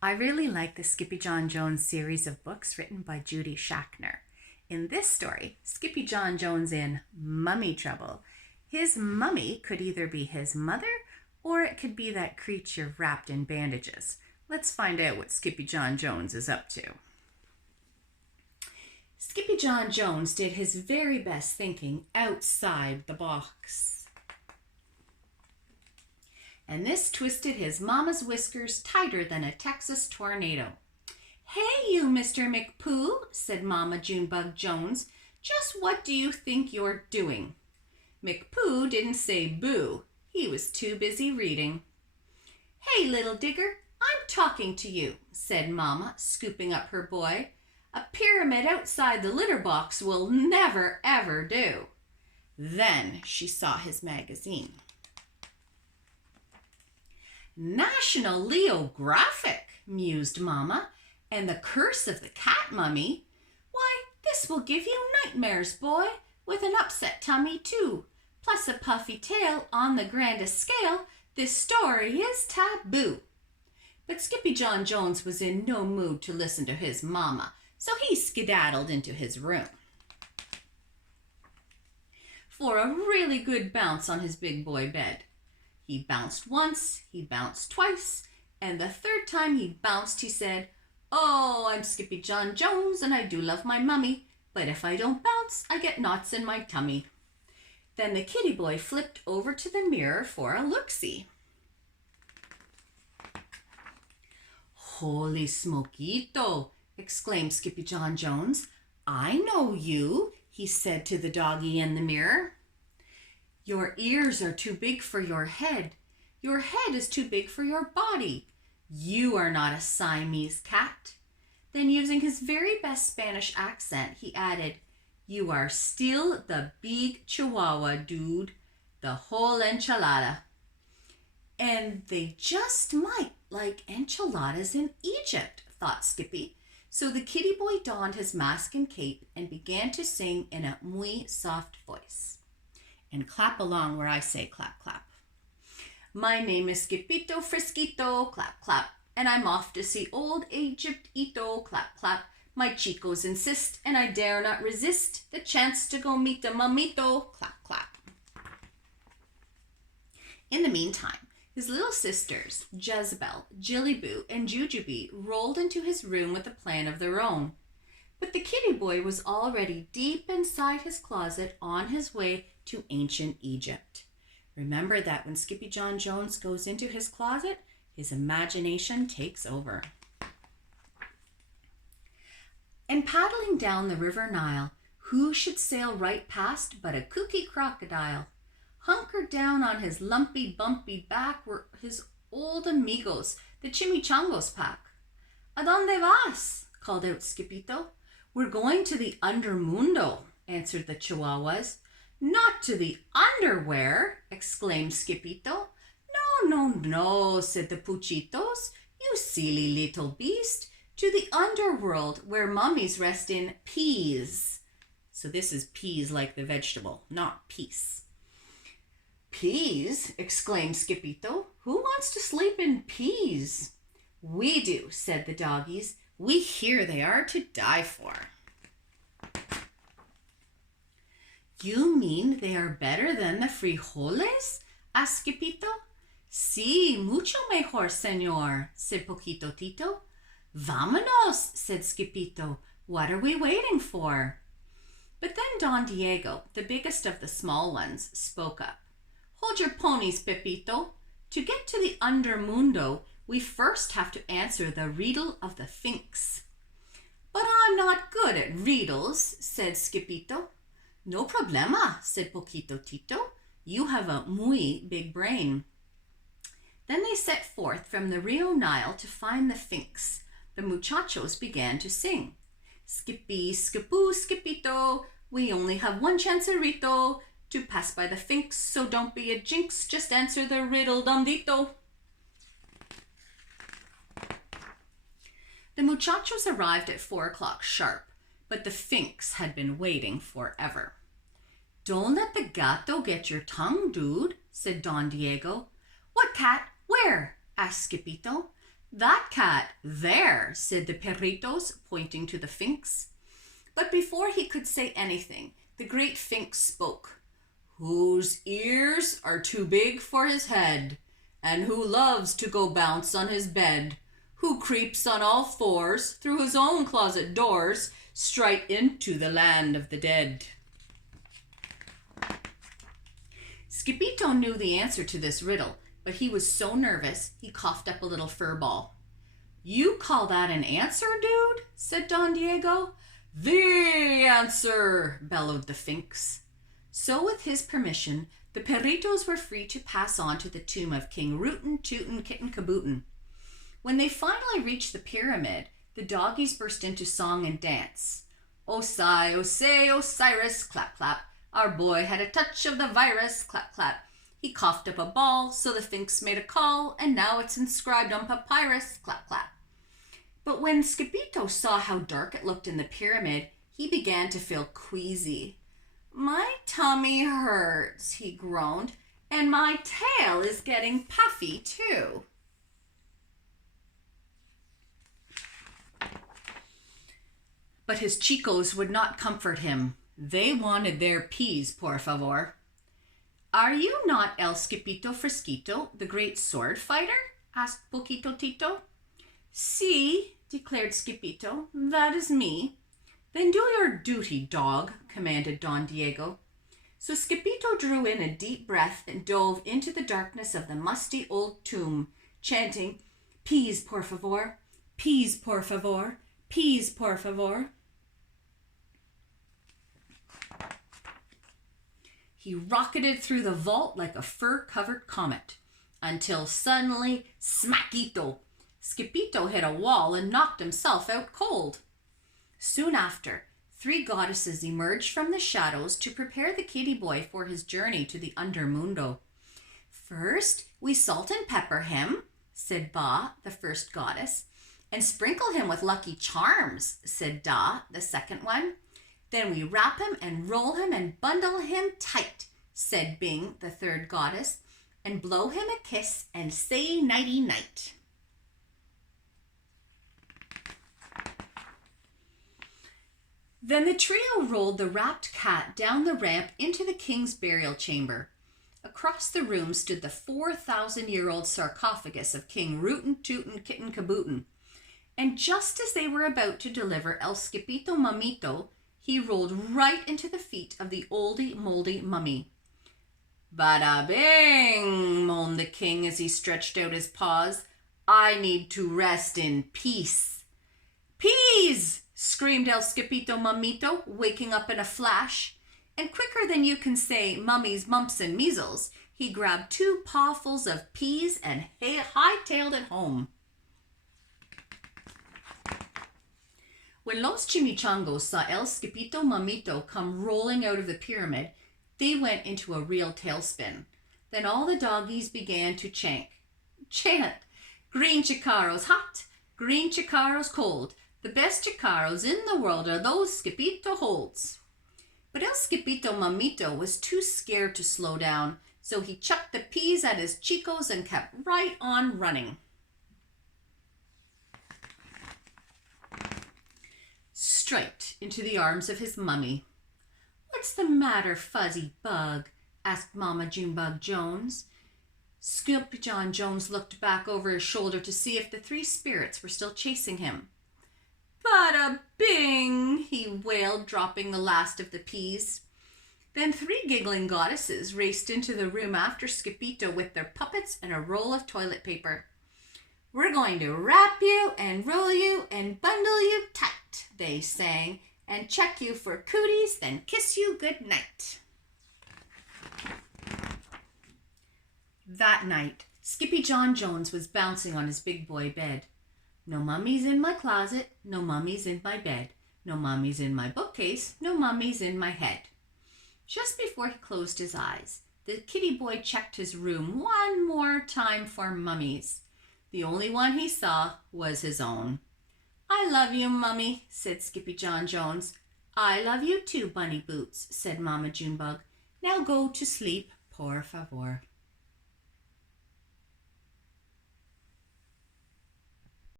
I really like the Skippyjon Jones series of books written by Judy Schachner. In this story, Skippyjon Jones in mummy trouble. His mummy could either be his mother or it could be that creature wrapped in bandages. Let's find out what Skippyjon Jones is up to. Skippyjon Jones did his very best thinking outside the box. And this twisted his mama's whiskers tighter than a Texas tornado. "Hey, you, Mr. McPoo," said Mama Junebug Jones. "Just what do you think you're doing?" McPoo didn't say boo. He was too busy reading. "Hey, little digger, I'm talking to you," said Mama, scooping up her boy. "A pyramid outside the litter box will never, ever do." Then she saw his magazine. "National Leographic," mused Mama, "and the curse of the cat mummy. Why, this will give you nightmares, boy, with an upset tummy too, plus a puffy tail on the grandest scale. This story is taboo." But Skippyjon Jones was in no mood to listen to his mama, so he skedaddled into his room for a really good bounce on his big boy bed. He bounced once, he bounced twice, and the third time he bounced, he said, "Oh, I'm Skippyjon Jones, and I do love my mummy, but if I don't bounce, I get knots in my tummy." Then the kitty boy flipped over to the mirror for a look-see. "Holy smokito!" exclaimed Skippyjon Jones. "I know you," he said to the doggy in the mirror. "Your ears are too big for your head. Your head is too big for your body. You are not a Siamese cat." Then, using his very best Spanish accent, he added, "You are still the big Chihuahua, dude, the whole enchilada." And they just might like enchiladas in Egypt, thought Skippy. So the kitty boy donned his mask and cape and began to sing in a muy soft voice. And clap along where I say clap, clap. "My name is Skippito Frisquito, clap, clap, and I'm off to see old Egypt-ito, clap, clap. My chicos insist, and I dare not resist the chance to go meet the mamito, clap, clap." In the meantime, his little sisters, Jezebel, Jillyboo, and Jujubee, rolled into his room with a plan of their own. But the kitty boy was already deep inside his closet on his way to ancient Egypt. Remember that when Skippyjon Jones goes into his closet, his imagination takes over. And paddling down the river Nile, who should sail right past but a kooky crocodile? Hunkered down on his lumpy, bumpy back were his old amigos, the Chimichangos pack. "¿A dónde vas?" called out Skippito. "We're going to the undermundo," answered the Chihuahuas. "Not to the underwear," exclaimed Skippito. "No, no, no," said the Puchitos. "You silly little beast. To the underworld where mummies rest in peas." So this is peas like the vegetable, not peace. "Peas?" exclaimed Skippito. "Who wants to sleep in peas?" "We do," said the doggies. "We hear they are to die for." "You mean they are better than the frijoles?" asked Skippito. "Sí, mucho mejor, señor," said Poquito Tito. "Vámonos," said Skippito. "What are we waiting for?" But then Don Diego, the biggest of the small ones, spoke up. "Hold your ponies, Pepito. To get to the undermundo, we first have to answer the riddle of the Sphinx." "But I'm not good at riddles," said Skippito. "No problema," said Poquito Tito. "You have a muy big brain." Then they set forth from the Rio Nile to find the Sphinx. The muchachos began to sing. "Skippy, skipoo, Skippito, we only have one chancerito to pass by the Sphinx, so don't be a jinx, just answer the riddle, dondito." The muchachos arrived at 4 o'clock sharp, but the Sphinx had been waiting forever. "Don't let the gato get your tongue, dude," said Don Diego. "What cat? Where?" asked Skippito. That cat there, said the perritos, pointing to the Sphinx. But before he could say anything, the great Sphinx spoke. Whose ears are too big for his head, and who loves to go bounce on his bed, who creeps on all fours through his own closet doors, straight into the land of the dead. Skippyjon knew the answer to this riddle, but he was so nervous he coughed up a little fur ball. You call that an answer, dude? Said Don Diego. The answer, bellowed the Sphinx. So with his permission, the perritos were free to pass on to the tomb of King Rootin' Tootin' Kitten Kabootin'. When they finally reached the pyramid, the doggies burst into song and dance. Oh sigh, Osiris, clap, clap. Our boy had a touch of the virus, clap, clap. He coughed up a ball, so the Sphinx made a call, and now it's inscribed on papyrus, clap, clap. But when Skippyjon saw how dark it looked in the pyramid, he began to feel queasy. My tummy hurts, he groaned, and my tail is getting puffy too. But his chicos would not comfort him. They wanted their peas, por favor. Are you not El Skippito Fresquito, the great sword fighter? Asked Poquito Tito. Si, declared Skippyjon, that is me. Then do your duty, dog, commanded Don Diego. So Skippyjon drew in a deep breath and dove into the darkness of the musty old tomb, chanting, Peas, por favor, peas, por favor, peas, por favor. He rocketed through the vault like a fur-covered comet, until suddenly, smackito, Skippyjon hit a wall and knocked himself out cold. Soon after, 3 goddesses emerged from the shadows to prepare the kitty boy for his journey to the undermundo. First, we salt and pepper him, said Ba, the first goddess, and sprinkle him with lucky charms, said Da, the second one. Then we wrap him and roll him and bundle him tight, said Bing, the third goddess, and blow him a kiss and say nighty-night. Then the trio rolled the wrapped cat down the ramp into the king's burial chamber. Across the room stood the 4,000-year-old sarcophagus of King Rootin' Tootin' Kitten Kabootin'. And just as they were about to deliver El Skippito Mamito, he rolled right into the feet of the oldie-moldy mummy. Bada bing, moaned the king as he stretched out his paws. I need to rest in peace. Peas! Screamed El Skippito Mamito, waking up in a flash. And quicker than you can say mummies, mumps, and measles, he grabbed 2 pawfuls of peas and hightailed it home. When Los Chimichangos saw El Skippito Mamito come rolling out of the pyramid, they went into a real tailspin. Then all the doggies began to chant. Green chicaros hot, green chicaros cold. The best chicaros in the world are those Skippyjon holds. But El Skippito Mamito was too scared to slow down, so he chucked the peas at his chicos and kept right on running. Straight into the arms of his mummy. What's the matter, fuzzy bug? Asked Mama Junebug Jones. Skippyjon Jones looked back over his shoulder to see if the 3 spirits were still chasing him. Bada bing, he wailed, dropping the last of the peas. Then 3 giggling goddesses raced into the room after Skippyjon with their puppets and a roll of toilet paper. We're going to wrap you and roll you and bundle you tight, they sang, and check you for cooties, then kiss you good night. That night, Skippyjon Jones was bouncing on his big boy bed. No mummies in my closet, no mummies in my bed, no mummies in my bookcase, no mummies in my head. Just before he closed his eyes, the kitty boy checked his room one more time for mummies. The only one he saw was his own. I love you, Mummy, said Skippyjon Jones. I love you too, Bunny Boots, said Mama Junebug. Now go to sleep, por favor.